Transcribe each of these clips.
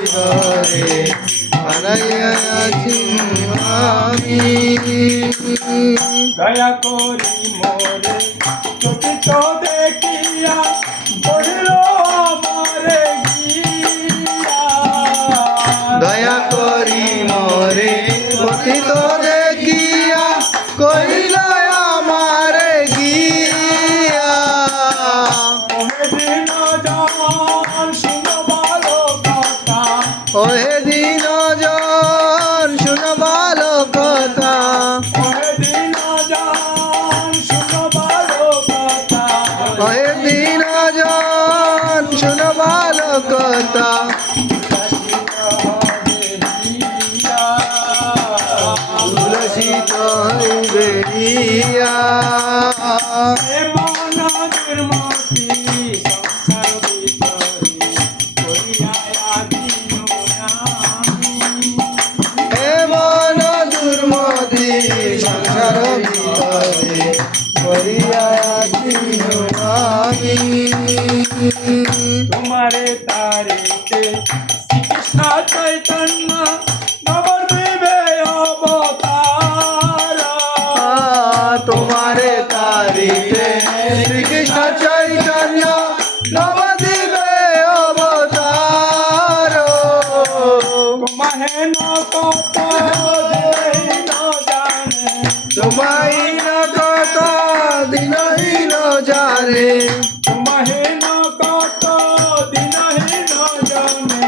ভিতরে হারাইয়া আছি আমি। দয়া করি মোরে চকিত দেখিয়া বলিল আমারে গিয়া। দয়া করি মোরে পতিত দেখিয়া কইল আমারে গিয়া। ওহে দিন জন শুনো ভালো কথা। ওহে দিন জন শুনো ভালো কথা। ওহে দিন জন শুনো ভালো কথা। উলসিত হইবে রিয়া। এমন দুর্মতি সংসার ভিতরে করিয়া আছিনু আমি। তোমারে তারিতে শ্রীকৃষ্ণ চৈতন্য নবদ্বীপে অবতার। তোমারে তারিতে শ্রীকৃষ্ণ চৈতন্য নবদ্বীপে অবতার। তোমাহে ন কত দিনই ন জানে। তোমায় না কত দিনই ন জানে। তোমাহে ন কত দিনই ন জানে।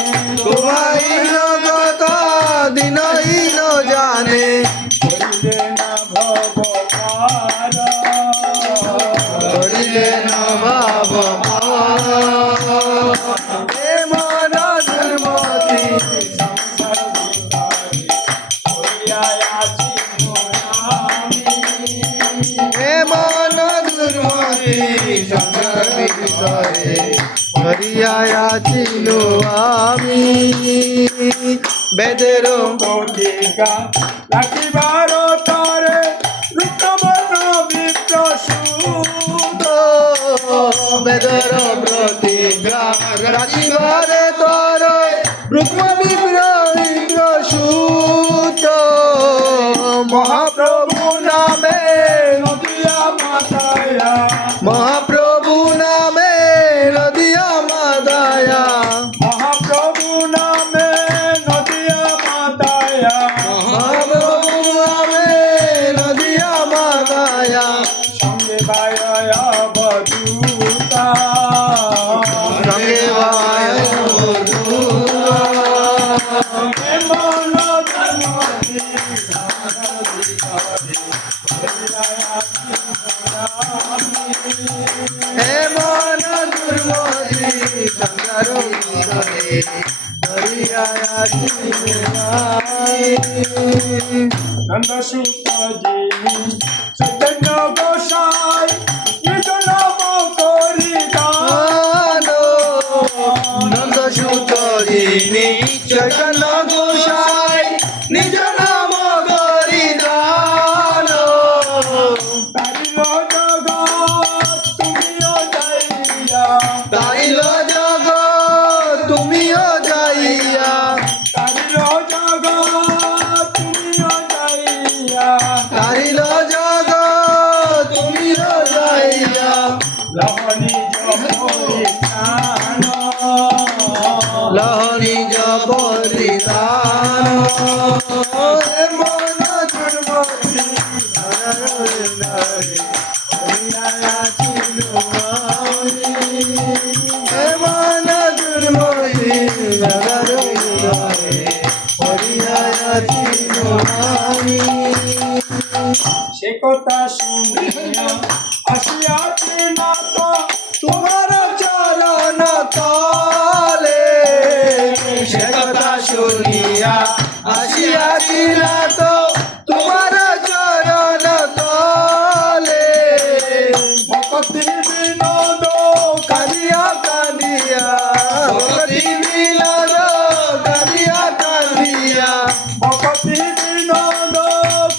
তোমায় না কত দিনই ন জানে। করিলে না ভব পার। করিলে ন ভাব এ মন দুর্মতি। সংসার ভিতরে করিয়া আছিনু আমি। এ মন দুর্মতি সংসার ভিতরে করিয়া আছিনু আমি। বেদের প্রতিজ্ঞা রাখিবার তরে রুক্মবর্ণ বিপ্রসূত। বেদর প্রতিজ্ঞা রাখিবারে তর রুক্ম বিপ্র সুত। মহাপ্রভু নামে নদিয়া মাতায়া। মহাপ্রভু নামে নদিয়া মাদায়া। মহাপ্রভু নামে নদিয়া মাতায়া। মহাপ্রভু নামে নদিয়া মাদায়া। সঙ্গে বায়া বধূতা। সঙ্গে ভাই এমন দুর্মতি সংসার ভিতরে করিয়া আছিনু আমি। এমন দুর্মতি সংসার ভিতরে করিয়া আছিনু আমি। নন্দসুত যিনি চৈতন্য গোসাই নিজ নাম করি দান। নন্দ সুত যিনি চৈতন্য গোসাই নিজ নাম করি দান। তারিল জগৎ তুমিও যাইয়া। তাইল জগৎ তুমিও যাইয়া। তারিল জগৎ তুমিও যাইয়া। তাইল জগৎ তুমিও যাইয়া। লহনি জপরি স্নান। লহরি জপরিদান। মন দুর্মতি মন দুর্মতি সে কথা শুনিয়া আসিয়াছি না তো তোমার চরণ তলে। সে কথা শুনিয়া আসিয়াছি না তো তোমার চরণ তলে। ভক্তি বিনোদ কাঁদিয়া কাঁদিয়া ভক্তি বিনোদ কাঁদিয়া কাঁদিয়া। ভক্তি বিনোদ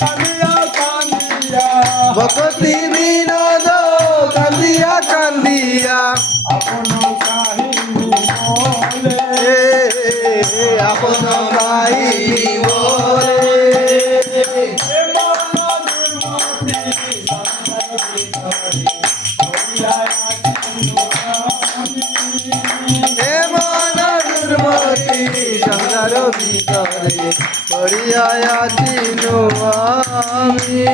কাঁদিয়া কাঁদিয়া। ভক্তি বিনোদ কাঁদিয়া কাঁদিয়া। আপন কাহিনী বলে পদ গাইবি বলে হে মন দুর্মতি সংসার ভিতরে পড়িয়া আছি আমি